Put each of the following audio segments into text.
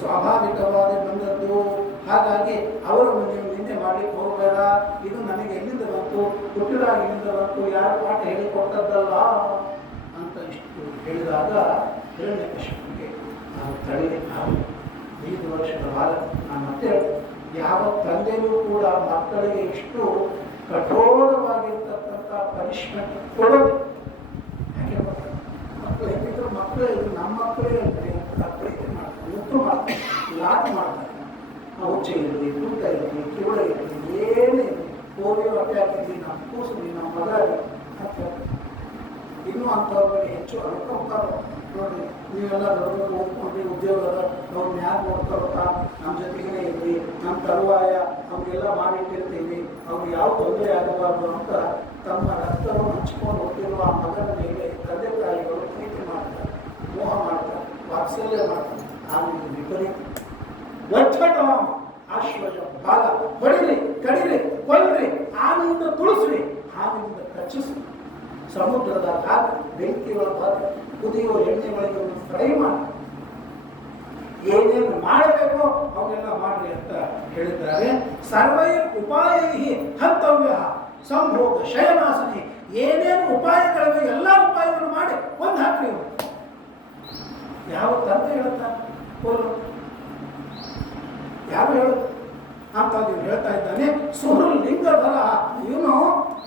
ಸ್ವಾಭಾವಿಕವಾಗಿ ಬಂದದ್ದು. ಹಾಗಾಗಿ ಅವರನ್ನು ನೀವು ನಿಂದೆ ಮಾಡಲಿಕ್ಕೆ ಹೋಗಬೇಡ. ಇದು ನನಗೆ ಎಲ್ಲಿಂದ ಬಂತು, ಹುಟ್ಟಿದಾಗಿನಿಂದ ಬಂತು, ಯಾರು ಪಾಠ ಹೇಳಿಕೊಟ್ಟದ್ದಲ್ಲ ಅಂತ ಇಷ್ಟು ಹೇಳಿದಾಗ ಹಿರಣ್ಯಕಶಿಪುವಿಗೆ ನಾವು ತಡೆಯಲಿಕ್ಕೆ 5 ವರ್ಷದ ಬಾಲ. ನಾನು ಮತ್ತೆ ಯಾವ ತಂದೆಯೂ ಕೂಡ ಮಕ್ಕಳಿಗೆ ಇಷ್ಟು ಕಠೋರವಾಗಿರ್ತಕ್ಕಂಥ ಪನಿಷ್ಮೆಂಟ್ ಕೊಡೋದು ಯಾಕೆ ಗೊತ್ತಾ? ಮಕ್ಕಳು ಹೆಂಗಿದ್ರು ಮಕ್ಕಳೇ ಇದು ನಮ್ಮ ಮಕ್ಕಳೇ ಅಂತಾರೆ ಪ್ರೀತಿ ಮಾಡ್ತಾರೆ, ಮುಟ್ಟು ಮಾಡ್ತಾರೆ, ಲಾಟ್ ಮಾಡ್ತಾರೆ. ಹುಚ್ಚೆ ಇರಲಿ, ತೂಕ ಇರಲಿ, ಕಿವಳ ಇರಲಿ, ಏನೇ ಪೋಲಿಯೋ ಅಟ್ಯಾಕ್ ಇರಲಿ, ನಮ್ಮ ಕೂಸಲಿ, ನಮ್ಮ ಮಗ ಇರಲಿ, ಇನ್ನೂ ಅಂಥವ್ರಿಗೆ ಹೆಚ್ಚು ಅನುಕಂಪ ನೋಡ್ರಿ. ನೀವೆಲ್ಲ ದೊಡ್ಡ ಓದ್ಕೊಂಡ್ರಿ, ಉದ್ಯೋಗದ ಅವ್ರನ್ನ ಯಾರು ನೋಡ್ತಾರಪ್ಪ, ನಮ್ಮ ಜೊತೆಗೇ ಇರಲಿ, ನಮ್ಮ ತರುವಾಯ ಅವ್ರಿಗೆಲ್ಲ ಮಾಡಿಟ್ಟಿರ್ತೀವಿ, ಅವ್ರಿಗೆ ಯಾವ ತೊಂದರೆ ಆಗಬಾರ್ದು ಅಂತ ತಮ್ಮ ರಕ್ತವನ್ನು ಹಂಚ್ಕೊಂಡು ಹೋಗಿರುವ ಆ ಮಗನ ಮೇಲೆ ತಂದೆ ತಾಯಿಗಳು ಪ್ರೀತಿ ಮಾಡ್ತಾರೆ, ಮೋಹ ಮಾಡ್ತಾರೆ, ವಾತ್ಸಲ್ಯ ಮಾಡ್ತಾರೆ. ಆಮೇಲೆ ವಿಪರೀತ ಒಚ್ಚಟ ಆಶ್ವಜ ಬಾಲ ಹೊಡಿರಿ, ಕಡಿರಿ, ಕೊಲ್ರಿ, ಆನೆಯಿಂದ ತುಳಿಸ್ರಿ, ಹಾವಿನಿಂದ ಕಚ್ಚಿಸ್ರಿ, ಸಮುದ್ರದ ಹಾಕಿ, ಬೆಂಕಿಯೊಳಗೆ ಹಾಕಿ, ಕುದಿಯುವ ಎಣ್ಣೆಗಳಿಗೆ ಫ್ರೈ ಮಾಡಿ, ಏನೇನು ಮಾಡಬೇಕೋ ಅವೆಲ್ಲ ಮಾಡ್ರಿ ಅಂತ ಹೇಳಿದ್ದಾರೆ. ಸರ್ವೈ ಉಪಾಯೈ ಹಂತವ್ಯ ಸಂಭೋಗ ಶಯನಾಸನಿ. ಏನೇನು ಉಪಾಯಗಳಿವೆ ಎಲ್ಲ ಉಪಾಯಗಳನ್ನು ಮಾಡಿ ಒಂದು ಹಾಕ್ರಿ. ಯಾವ ತಂದೆ ಹೇಳುತ್ತಾರೆ ಕೊಲ್ಲು, ಯಾರು ಹೇಳುದು ಅಂತ ನೀವು ಹೇಳ್ತಾ ಇದ್ದಾನೆ. ಸುಹೃಲ್ ಲಿಂಗಧರ, ಇವನು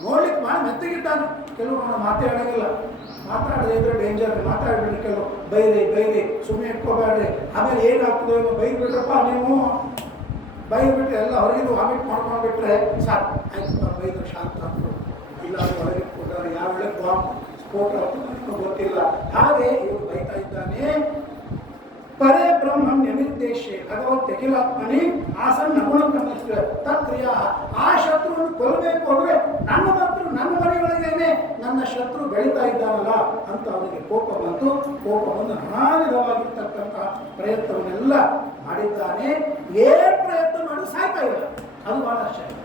ನೋಡ್ಲಿಕ್ಕೆ ಮಾಡಿ ಮೆತ್ತಗಿದ್ದಾನೆ. ಕೆಲವರು ಮಾತಾಡೋಂಗಿಲ್ಲ, ಮಾತಾಡದೇ ಇದ್ರೆ ಡೇಂಜರ್, ಮಾತಾಡ್ಬಿಡ್ರಿ. ಕೆಲವು ಬೈರಿ ಸುಮ್ಮನೆ ಇಟ್ಕೋಬೇಡ್ರಿ. ಆಮೇಲೆ ಏನಾಗ್ತದೆ ಬೈದು ಬಿಟ್ರಪ್ಪ, ನೀವು ಬೈದ್ಬಿಟ್ರೆ ಎಲ್ಲ ಹೊರಗಿದ್ದು ವಾಮಿಟ್ ಮಾಡ್ಕೊಂಡ್ಬಿಟ್ರೆ ಸಾಕು, ಆಯ್ತು ಬೈದ್ರು ಶಾಂತ ಆಗ್ತದೆ. ಇಲ್ಲ ಹೊರಗೆ ಕೊಟ್ಟರೆ ಯಾವ ವೇಳೆ ಬಾಂಬ್ ಸ್ಫೋಟ ಆಗ್ತದೆ ಗೊತ್ತಿಲ್ಲ. ಹಾಗೆ ಇವರು ಬೈತಾ ಇದ್ದಾನೆ. ಪರೇ ಬ್ರಹ್ಮಂ ನಿರ್ದೇಶೆ ಭಗವತ್ ಅಖಿಲಾತ್ಮನಿ ಆಸನ್ನ ಗುಣಕರ್ಮಿಸಿದ ತತ್ಕ್ರಿಯಾ. ಆ ಶತ್ರುವನ್ನು ಕೊಲ್ಲಬೇಕು ಅಂದರೆ ನನ್ನ ಮನೆಗಳಿಗೇನೆ ನನ್ನ ಶತ್ರು ಬೆಳೀತಾ ಇದ್ದಾನಲ್ಲ ಅಂತ ಅವನಿಗೆ ಕೋಪ ಬಂತು. ಕೋಪ ಬಂದು ನಾನಾವಿಧವಾಗಿರ್ತಕ್ಕಂಥ ಪ್ರಯತ್ನವನ್ನೆಲ್ಲ ಮಾಡಿದ್ದಾನೆ. ಏನ್ ಪ್ರಯತ್ನ ಮಾಡಿ ಸಾಯ್ತಾ ಇಲ್ಲ, ಅದು ಬಹಳ ಆಶ್ಚರ್ಯ.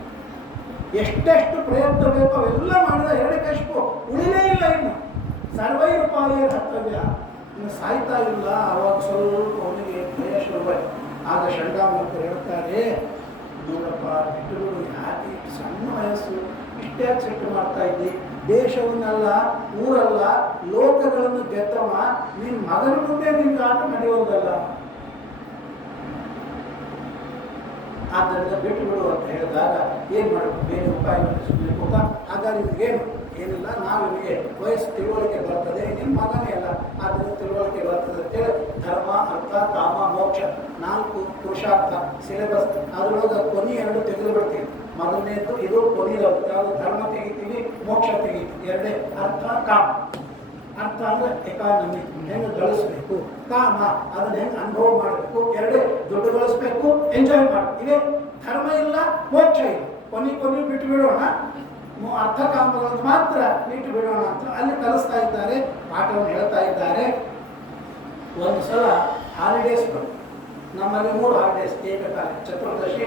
ಎಷ್ಟೆಷ್ಟು ಪ್ರಯತ್ನ ಬೇಕೋ ಅವೆಲ್ಲ ಮಾಡಿದ ಹಿರಣ್ಯಕಶಿಪು ಉಳಿಲೇ ಇಲ್ಲ. ಇನ್ನು ಸರ್ವೈರೂಪಾಯ ಹತ್ತವ್ಯ, ಇನ್ನು ಸಾಯ್ತಾ ಇಲ್ಲ. ಅವಾಗ ಸ್ವಲ್ಪ ಅವನಿಗೆ ಭಯ ಶುರುವಾಯಿತು. ಆಗ ಷಡ್ಗಾಮಂತರು ಹೇಳ್ತಾರೆ, ನೋಡಪ್ಪ ಬಿಟ್ಟರು, ಯಾಕೆ ಸಣ್ಣ ವಯಸ್ಸು, ಇಷ್ಟೇ ಸಿಟ್ಟು ಮಾಡ್ತಾ ಇದ್ದಿ, ದೇಶವನ್ನೆಲ್ಲ ಊರಲ್ಲ ಲೋಕಗಳನ್ನು ಗೆದ್ದವ, ನಿನ್ನ ಮಗನ ಮುಂದೆ ನಿನ್ಗೆ ಆಟ ನಡೆಯೋದಲ್ಲ, ಆದ್ದರಿಂದ ಬಿಟ್ಟು ಬಿಡು ಅಂತ ಹೇಳಿದಾಗ ಏನು ಮಾಡಬೇಕು, ಬೇರೆ ಉಪಾಯ ಸುಮ್ಮನೆ ಕೂತ. ಹಾಗಾದ್ರೆ ನಿಮಗೇನು ಏನಿಲ್ಲ, ನಾವು ನಿಮಗೆ ವಯಸ್ಸು ತಿಳುವಳಿಕೆ ಬರ್ತದೆ, ನಿಮ್ಮ ಮಗನೇ ಅಲ್ಲ, ಆದ್ದರಿಂದ ತಿಳುವಳಿಕೆ ಬರ್ತದೆ ಅಂತೇಳಿ ಧರ್ಮ ಅರ್ಥ ಕಾಮ ಮೋಕ್ಷ 4 ಪುರುಷಾರ್ಥ ಸಿಲೆಬಸ್, ಅದರೊಳಗೆ ಕೊನೆ 2 ತೆಗೆದು ಬಿಡ್ತೀವಿ. ಮೊದಲನೇದು ಇದು ಕೊನೆಯದು, ಯಾವುದು ಧರ್ಮ ತೆಗಿತೀವಿ, ಮೋಕ್ಷ ತೆಗಿತೀವಿ. 2 ಅರ್ಥ ಕಾಮ. ಅರ್ಥ ಅಂದರೆ ಎಕಾನಮಿ, ಹೆಂಗೆ ಗಳಿಸ್ಬೇಕು, ಕಾಮ ಅದನ್ನ ಹೆಂಗೆ ಅನುಭವ ಮಾಡಬೇಕು, 2 ದುಡ್ಡು ಗಳಿಸ್ಬೇಕು, ಎಂಜಾಯ್ ಮಾಡಬೇಕು. ಇದೇ ಧರ್ಮ ಇಲ್ಲ, ಮೋಕ್ಷ ಇಲ್ಲ, ಕೊನೆ ಬಿಟ್ಟು ಬಿಡೋಣ, ಅರ್ಥ ಕಾಮಗಳನ್ನು ಮಾತ್ರ ಬಿಟ್ಟು ಬಿಡೋಣ ಅಂತ ಅಲ್ಲಿ ಕಲಿಸ್ತಾ ಇದ್ದಾರೆ, ಪಾಠವನ್ನು ಹೇಳ್ತಾ ಇದ್ದಾರೆ. ಒಂದು ಸಲ ಹಾಲಿಡೇಸ್ ಬಂತು. ನಮ್ಮಲ್ಲಿ 3 ಹಾಲಿಡೇಸ್ ಏಕಕಾಲ, ಚತುರ್ದಶಿ,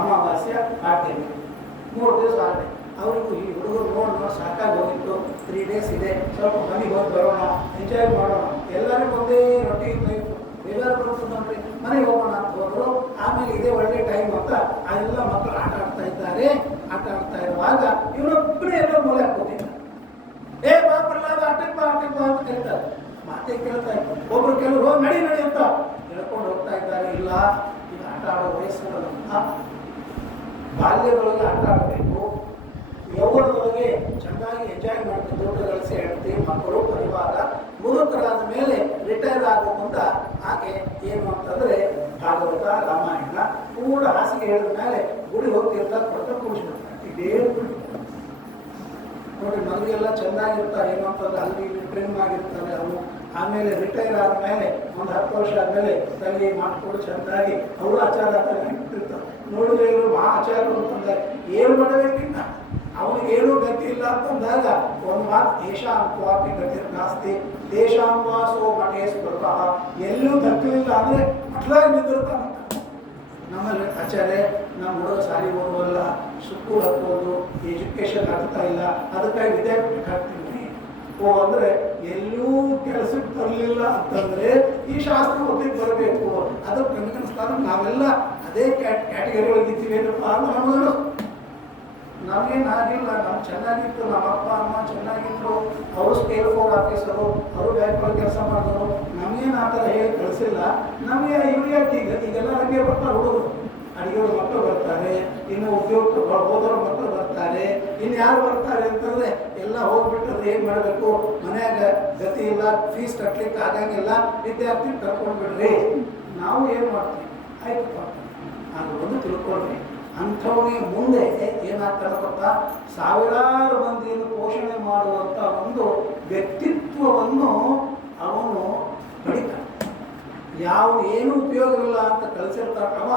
ಅಮಾವಾಸ್ಯ, ಕಾರ್ತಿಕೆ, 3 ದಿವಸ ಹಾಲಿಡೇ. ಅವರಿಗೂ ಈ ಹುಡುಗರು ನೋಡೋಣ ಸಾಕಾಗಿ ಹೋಗಿತ್ತು, 3 ಡೇಸ್ ಇದೆ, ಸ್ವಲ್ಪ ಮನೆಗೆ ಹೋಗಿ ಬರೋಣ, ಎಂಜಾಯ್ ಮಾಡೋಣ. ಎಲ್ಲರಿಗೂ ಒಂದೇ ರೊಟೀನ್ ಲೈಫ್, ಎಲ್ಲರೂ ಬರ್ತದೆ ಮನೆಗೆ ಹೋಗೋಣ ಅಂತ ಹೋದರು. ಆಮೇಲೆ ಇದೇ ಒಳ್ಳೆ ಟೈಮ್ ಅಂತ ಆ ಎಲ್ಲ ಮಕ್ಕಳು ಆಟ ಆಡ್ತಾ ಇದ್ದಾರೆ. ಆಟ ಆಡ್ತಾ ಇರುವಾಗ ಇವರೊಬ್ಬರೇ ಎಲ್ಲೋ ಮೂಲೆ ಕೂತಿದ್ದಾರೆ. ಬಾ ಪ್ರಹ್ಲಾದ ಆಟಕ್ಕೆ ಬಾ ಅಂತ ಕರೀತಾರೆ. ಮಾತೆ ಕೇಳ್ತಾ ಇದ್ದಾರೆ. ಒಬ್ರು ಕೆಲವರು ಹೋಗಿ ನಡಿ ಅಂತ ಹೇಳ್ಕೊಂಡು ಹೋಗ್ತಾ ಇದ್ದಾರೆ. ಇಲ್ಲ, ಈಗ ಆಟ ಆಡೋ ವಯಸ್ಸುಗಳನ್ನ ಬಾಲ್ಯದೊಳಗೆ ಆಟ ಆಡಬೇಕು, ಯೌವನದೊಳಗೆ ಚೆನ್ನಾಗಿ ಎಂಜಾಯ್ ಮಾಡ್ತೀವಿ, ದುಡ್ಡು ಗಳಿಸಿ ಹೇಳ್ತೀವಿ, ಮಕ್ಕಳು ಪರಿವಾರ. ಮುದುಕರಾದ ಮೇಲೆ ರಿಟೈರ್ ಆಗೋ ಮುಂದ ಹಾಗೆ ಏನು ಅಂತಂದ್ರೆ ಭಾಗವತ ರಾಮಾಯಣ ಕೂಡ ಹಾಸಿಗೆ ಹೇಳಿದ ಮೇಲೆ ಗುಡಿ ಹೋಗ್ತಿರ್ತಾರೆ, ಕೊಟ್ಟು ಕೂಡಿಸ್ಬಿಡ್ತಾರೆ. ಇದೇ ನೋಡಿ, ಮನೆಗೆಲ್ಲ ಚೆನ್ನಾಗಿರ್ತಾರೆ, ಏನು ಅಂತಂದ್ರೆ ಅಲ್ಲಿ ಟ್ರಿಮ್ ಆಗಿರ್ತಾರೆ ಅವರು. ಆಮೇಲೆ ರಿಟೈರ್ ಆದಮೇಲೆ ಒಂದು 10 ವರ್ಷ ಆದಮೇಲೆ ತಂಗಿ ಮಾಡಿಕೊಂಡು ಚೆನ್ನಾಗಿ ಅವರು ಆಚಾರ ಇರ್ತಾರೆ. ನೋಡಿದ್ರೆ ಇವರು ಮಹಾ ಆಚಾರ್ಯರು ಅಂತಂದ್ರೆ ಏನು ಮಾಡಬೇಕಿಲ್ಲ, ಅವನಿಗೇನು ಗತಿ ಇಲ್ಲ ಅಂತಂದಾಗ ಒಂದು ಮಾತು, ದೇಶಾಂತ್ವಾಪಿ ಗತಿ ನಾಸ್ತಿ ದೇಶಾಂವಾಸೋ ಮಠೇಶ್ವರ. ಎಲ್ಲೂ ಗತಿಲಿಲ್ಲ ಅಂದರೆ ಮಠದಾಗ ನಿಂತಿರ್ತಾನೆ. ನಮ್ಮಲ್ಲಿ ಆಚಾರ್ಯ ನಮ್ಮ ಹುಡುಗ ಸಾರಿ ಓದುವಲ್ಲ, ಸ್ಕೂಲ್ ಹತ್ತೋದು, ಎಜುಕೇಷನ್ ಆಗ್ತಾ ಇಲ್ಲ, ಅದಕ್ಕಾಗಿ ವಿದ್ಯಾಪೀಠಕ್ಕೆ ಹಾಕ್ತೀನಿ ಅಂದರೆ ಎಲ್ಲೂ ಕೆಲಸಕ್ಕೆ ಬರಲಿಲ್ಲ ಅಂತಂದರೆ ಈ ಶಾಸ್ತ್ರ ಓದಲಿಕ್ಕೆ ಬರಬೇಕು. ಅದಕ್ಕೆ ನನಗೆ ಅಂದ್ರೆ ನಾವೆಲ್ಲ ಅದೇ ಕ್ಯಾಟಗರಿ ಒಳಗಿದ್ದೀವಿ ಏನಪ್ಪ ಅಂದ್ರೆ ನಮಗೇನು ನಮಗೇನು ಆಗಿಲ್ಲ. ನಾವು ಚೆನ್ನಾಗಿತ್ತು, ನಮ್ಮ ಅಪ್ಪ ಅಮ್ಮ ಚೆನ್ನಾಗಿದ್ರು, ಅವರು ಸ್ಕೇಲ್ 4 ಆಫೀಸರು, ಅವರು ಬ್ಯಾಂಕ್ ಒಳಗೆ ಕೆಲಸ ಮಾಡಿದವರು, ನಮಗೇನು ಆ ಥರ ಹೇಳಿ ಕಳಿಸಿಲ್ಲ. ನಮಗೆ ಇವ್ರಿಗೆ ಈಗೆಲ್ಲ ನಮಗೆ ಬರ್ತಾರೆ ಹುಡುಗರು, ಅಡಿಗೆಯವ್ರ ಮಕ್ಕಳು ಬರ್ತಾರೆ, ಇನ್ನು ಉದ್ಯೋಗಕ್ಕೆ ಹೋದವ್ರ ಮಕ್ಕಳು ಬರ್ತಾರೆ, ಇನ್ನು ಯಾರು ಬರ್ತಾರೆ ಅಂತಂದರೆ ಎಲ್ಲ ಹೋಗ್ಬಿಟ್ಟರೆ ಏನು ಮಾಡಬೇಕು, ಮನ್ಯಾಗ ಗತಿ ಇಲ್ಲ, ಫೀಸ್ ಕಟ್ಲಿಕ್ಕೆ ಆಗಂಗಿಲ್ಲ, ವಿದ್ಯಾರ್ಥಿ ಕರ್ಕೊಂಡು ಬಿಡ್ರಿ. ನಾವು ಏನು ಮಾಡ್ತೀವಿ, ಆಯ್ತಪ್ಪ ಅದು ಒಂದು ತಿಳ್ಕೊಳ್ರಿ. ಅಂಥವನಿಗೆ ಮುಂದೆ ಏನಾಗ್ತಾನೆ ಗೊತ್ತಾ, ಸಾವಿರಾರು ಮಂದಿಯನ್ನು ಪೋಷಣೆ ಮಾಡುವಂಥ ಒಂದು ವ್ಯಕ್ತಿತ್ವವನ್ನು ಅವನು ಪಡಿತಾನೆ. ಏನು ಉಪಯೋಗವಿಲ್ಲ ಅಂತ ಕಲಿಸಿರ್ತಾರವ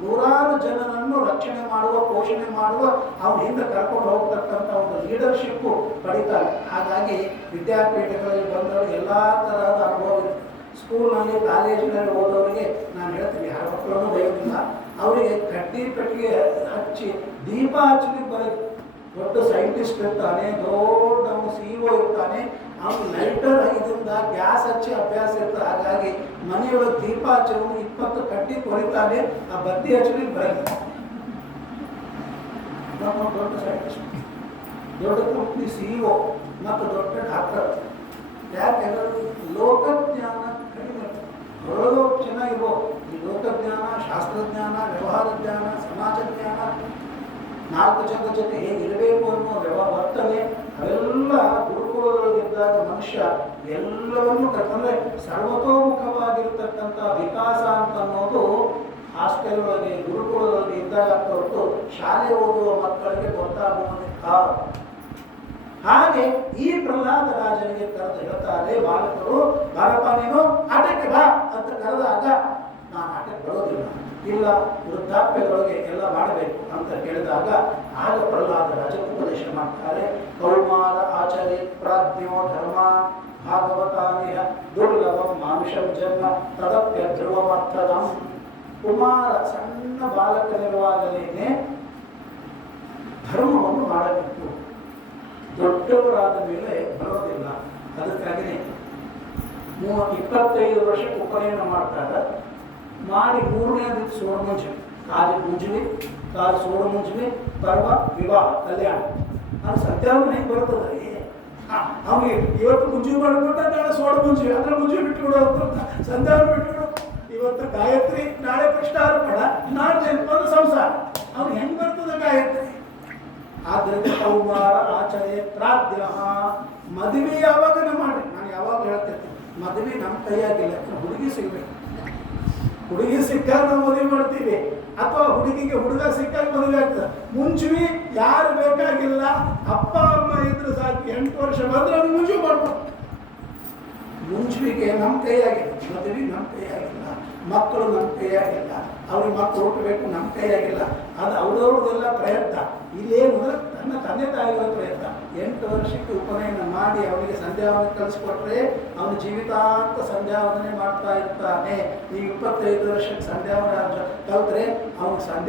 ನೂರಾರು ಜನರನ್ನು ರಕ್ಷಣೆ ಮಾಡುವ, ಪೋಷಣೆ ಮಾಡುವ, ಅವನ ಹಿಂದೆ ಕರ್ಕೊಂಡು ಹೋಗ್ತಕ್ಕಂಥ ಒಂದು ಲೀಡರ್ಶಿಪ್ಪು ಪಡಿತಾರೆ. ಹಾಗಾಗಿ ವಿದ್ಯಾಪೀಠಗಳಲ್ಲಿ ಬಂದವರು ಎಲ್ಲ ತರಹದ ಅನುಭವ ಇದೆ. ಸ್ಕೂಲ್ನಲ್ಲಿ ಕಾಲೇಜಿನಲ್ಲಿ ಓದೋರಿಗೆ ನಾನು ಹೇಳ್ತೀನಿ, ಯಾರ ಮಕ್ಕಳನ್ನು ಬಯೋದಿಲ್ಲ, ಅವರಿಗೆ ಕಡ್ಡಿ ಪೆಟ್ಟಿಗೆ ಹಚ್ಚಿ ದೀಪ ಹಚ್ಚಲಿಕ್ಕೆ ಬರೋದು. ದೊಡ್ಡ ಸೈಂಟಿಸ್ಟ್ ಇರ್ತಾನೆ, ದೊಡ್ಡ ಅವನು CEO ಇರ್ತಾನೆ, ಅವನು ಲೈಟರ್ ಇದರಿಂದ ಗ್ಯಾಸ್ ಹಚ್ಚಿ ಅಭ್ಯಾಸ ಇರ್ತಾರೆ. ಹಾಗಾಗಿ ಮನೆಯೊಳಗೆ ದೀಪ ಹಚ್ಚೋನು 20 ಕಡ್ಡಿ ಕೊರಿತಾನೆ, ಆ ಬತ್ತಿ ಹಚ್ಚಲಿಕ್ಕೆ ಬರೋದು. ದೊಡ್ಡ ಸೈಂಟಿಸ್ಟ್, ದೊಡ್ಡ ಕಂಪ್ನಿ CEO ಮತ್ತು ದೊಡ್ಡ ಡಾಕ್ಟರ್. ಯಾಕೆಂದ್ರೆ ಲೋಕಜ್ಞಾನ ಕಡಿಮೆ, ಹೊರಗೋ ಚೆನ್ನಾಗಿರ್ಬೋದು, ಈ ಲೋಕಜ್ಞಾನ, ಶಾಸ್ತ್ರಜ್ಞಾನ, ವ್ಯವಹಾರ ಜ್ಞಾನ, ಸಮಾಜ ಜ್ಞಾನ, 4 ಜನರ ಜೊತೆ ಹೇಗಿರಬೇಕು ಅನ್ನೋ ವರ್ತನೆ, ಅವೆಲ್ಲ ಗುರುಕುಲದೊಳಗಿದ್ದಾಗ ಮನುಷ್ಯ ಎಲ್ಲವನ್ನೂ ಅಂದರೆ ಸರ್ವತೋಮುಖವಾಗಿರ್ತಕ್ಕಂಥ ವಿಕಾಸ ಅಂತ ಅನ್ನೋದು ಹಾಸ್ಟೆಲ್ ಒಳಗೆ ಗುರುಕುಲದೊಳಗೆ ಇದ್ದಾಗ ಹೊರತು ಶಾಲೆ ಓದುವ ಮಕ್ಕಳಿಗೆ ಗೊತ್ತಾಗುವುದಿಲ್ಲ. ಹಾಗೆ ಈ ಪ್ರಹ್ಲಾದ ರಾಜನಿಗೆ ಕರೆದು ಹೇಳ್ತಾರೆ ಬಾಲಕರು, ಬಾರಪ್ಪ ನೀನು ಆಟಕ್ಕೆ ಬಾ ಅಂತ ಕರೆದಾಗ ನಾನು ಆಟಕ್ಕೆ ಬರೋದಿಲ್ಲ, ಇಲ್ಲ ವೃದ್ಧಾಪ್ಯದೊಳಗೆ ಎಲ್ಲ ಮಾಡಬೇಕು ಅಂತ ಹೇಳಿದಾಗ ಆಗ ಪ್ರಹ್ಲಾದ ರಾಜ ಉಪದೇಶ ಮಾಡ್ತಾರೆ. ಕೌಮಾರ ಆಚರೆ ಪ್ರಾಜ್ಞೋ ಧರ್ಮ ಭಾಗವತಾನಿಹ ದುರ್ಲಭಂ ಮಾನುಷಂ ಜನ್ಮ ತದಪ್ಯ ಧ್ರುವಮರ್ಥದಂ. ಕುಮಾರ ಸಣ್ಣ ಬಾಲಕನಿರುವಾಗಲೇನೆ ಧರ್ಮವನ್ನು ಮಾಡಬೇಕು, ದೊಡ್ಡವರಾದ ಮೇಲೆ ಬರೋದಿಲ್ಲ. ಅದಕ್ಕಾಗಿ 25 ವರ್ಷಕ್ಕೆ ಉಪನಯನ ಮಾಡ್ತಾರೆ. ಮಾಡಿ 3ನೇ ದಿವಸ ಸೋಡ ಮುಂಜಿ, ಕಾಲು ಸೋಡ ಮುಂಜಿ, ಪರ್ವ ವಿವಾಹ ಕಲ್ಯಾಣ. ಅದು ಸಂಧ್ಯಾವನ ಹೆಂಗೆ ಬರ್ತದೆ, ಅವ್ನಿಗೆ ಇವತ್ತು ಮುಂಜಿ ಮಾಡ್ಕೊಂಡ ನಾಳೆ ಸೋಡ ಮುಂಜಿ, ಅಂದ್ರೆ ಮುಂಜಿ ಬಿಟ್ಟುಬಿಡೋ ಅಂತ ಸಂಧ್ಯಾವನ ಬಿಟ್ಟುಬಿಡು. ಇವತ್ತು ಗಾಯತ್ರಿ, ನಾಳೆ ಕೃಷ್ಣಾರ್ಪಣ, ನಾಳೆ ಒಂದು ಸಂಸಾರ. ಅವ್ನು ಹೆಂಗೆ ಬರ್ತದೆ ಗಾಯತ್ರಿ? ಆದ್ದರಿಂದ ಕೌಮಾರ ಆಚರೆ ಪ್ರಾಧ್ಯ. ಮದುವೆ ಯಾವಾಗ ಮಾಡಿ, ನಾನು ಯಾವಾಗ ಹೇಳ್ತೇನೆ, ಮದುವೆ ನಮ್ಮ ಕೈಯಾಗಿಲ್ಲ, ಹುಡುಗಿ ಸಿಗ್ಬೇಕು. ಹುಡುಗಿ ಸಿಕ್ಕಾಗ ನಾವು ಮದುವೆ ಮಾಡ್ತೀವಿ, ಅಥವಾ ಹುಡುಗಿಗೆ ಹುಡುಗ ಸಿಕ್ಕಾಗ ಮದುವೆ ಆಗ್ತದೆ. ಮುಂಚೆವಿ ಯಾರು ಬೇಕಾಗಿಲ್ಲ, ಅಪ್ಪ ಅಮ್ಮ ಇದ್ರೆ ಸಾಕು, 8 ವರ್ಷ ಬಂದ್ರೆ ಅವ್ನು ಮುಂಚೆ ಮಾಡ್ಬೋದು. ಮುಂಚುವಿಗೆ ನಮ್ಮ ಕೈಯಾಗಿಲ್ಲ, ಮದುವೆ ನಮ್ಮ ಕೈಯಾಗಿಲ್ಲ, ಮಕ್ಕಳು ನಮ್ಮ ಕೈಯಾಗಿಲ್ಲ, ಅವ್ರಿಗೆ ಮಕ್ಕಳು ಹುಟ್ಟಬೇಕು ನಮ್ಮ ಕೈಯಾಗಿಲ್ಲ. ಅದು ಅವ್ರವ್ರದ್ದೆಲ್ಲ ಪ್ರಯತ್ನ. ಇಲ್ಲೇನು ತನ್ನ ತಂದೆ ತಾಯಿಗಳ ಪ್ರಯತ್ನ. 8 ವರ್ಷಕ್ಕೆ ಉಪನಯನ ಮಾಡಿ ಅವನಿಗೆ ಸಂಧ್ಯಾವನೆ ಕಲಿಸ್ಕೊಟ್ರೆ ಅವನು ಜೀವಿತಾಂತ ಸಂಧ್ಯಾವನೆ ಮಾಡ್ತಾ ಇರ್ತಾನೆ. ಈ 25 ವರ್ಷಕ್ಕೆ ಸಂಧ್ಯಾವನೆ ಕಲಿತ್ರೆ ಅವನಿಗೆ ಸಂಧ್ಯಾ